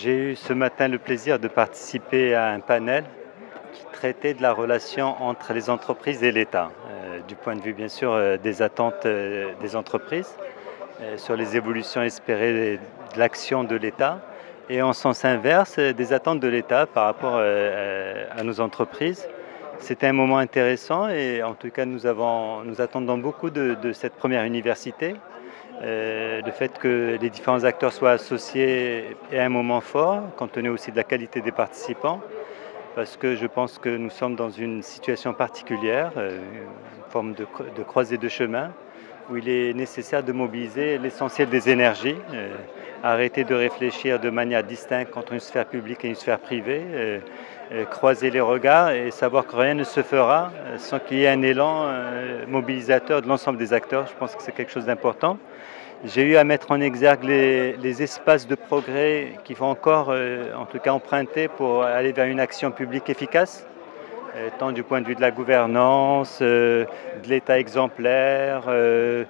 J'ai eu ce matin le plaisir de participer à un panel qui traitait de la relation entre les entreprises et l'État, du point de vue bien sûr des attentes des entreprises, sur les évolutions espérées de l'action de l'État, et en sens inverse des attentes de l'État par rapport à nos entreprises. C'était un moment intéressant et en tout cas nous attendons beaucoup de cette première université. Le fait que les différents acteurs soient associés est un moment fort, compte tenu aussi de la qualité des participants, parce que je pense que nous sommes dans une situation particulière, une forme de croisée de chemin, où il est nécessaire de mobiliser l'essentiel des énergies, arrêter de réfléchir de manière distincte entre une sphère publique et une sphère privée, croiser les regards et savoir que rien ne se fera sans qu'il y ait un élan mobilisateur de l'ensemble des acteurs. Je pense que c'est quelque chose d'important. J'ai eu à mettre en exergue les espaces de progrès qu'il faut encore, en tout cas, emprunter pour aller vers une action publique efficace, tant du point de vue de la gouvernance, de l'État exemplaire, de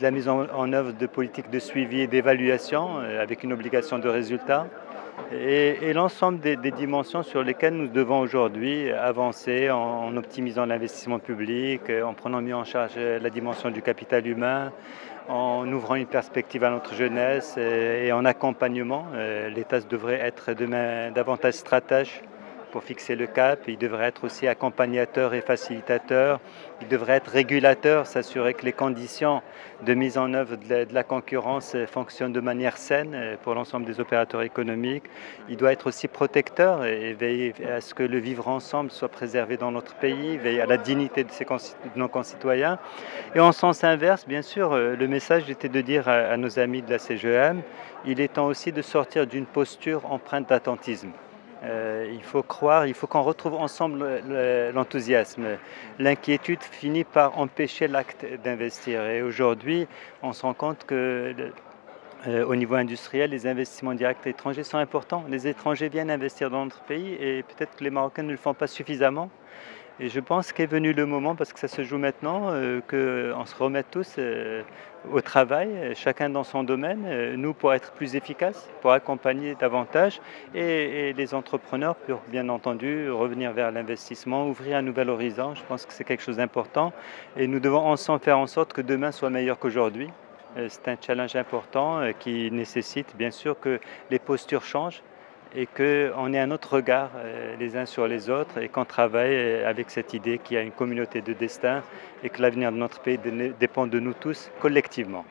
la mise en œuvre de politiques de suivi et d'évaluation, avec une obligation de résultat, et l'ensemble des dimensions sur lesquelles nous devons aujourd'hui avancer en optimisant l'investissement public, en prenant mieux en charge la dimension du capital humain, en ouvrant une perspective à notre jeunesse et en accompagnement. L'État devrait être demain davantage stratège pour fixer le cap. Il devrait être aussi accompagnateur et facilitateur. Il devrait être régulateur, s'assurer que les conditions de mise en œuvre de la concurrence fonctionnent de manière saine pour l'ensemble des opérateurs économiques. Il doit être aussi protecteur et veiller à ce que le vivre ensemble soit préservé dans notre pays, veiller à la dignité de nos concitoyens. Et en sens inverse, bien sûr, le message était de dire à nos amis de la CGEM, il est temps aussi de sortir d'une posture empreinte d'attentisme. Il faut croire, il faut qu'on retrouve ensemble l'enthousiasme. L'inquiétude finit par empêcher l'acte d'investir. Et aujourd'hui, on se rend compte que au niveau industriel, les investissements directs étrangers sont importants. Les étrangers viennent investir dans notre pays et peut-être que les Marocains ne le font pas suffisamment. Et je pense qu'est venu le moment, parce que ça se joue maintenant, qu'on se remette tous au travail, chacun dans son domaine, nous pour être plus efficaces, pour accompagner davantage, et les entrepreneurs pour bien entendu revenir vers l'investissement, ouvrir un nouvel horizon. Je pense que c'est quelque chose d'important et nous devons ensemble faire en sorte que demain soit meilleur qu'aujourd'hui. C'est un challenge important qui nécessite bien sûr que les postures changent et qu'on ait un autre regard les uns sur les autres et qu'on travaille avec cette idée qu'il y a une communauté de destin et que l'avenir de notre pays dépend de nous tous collectivement.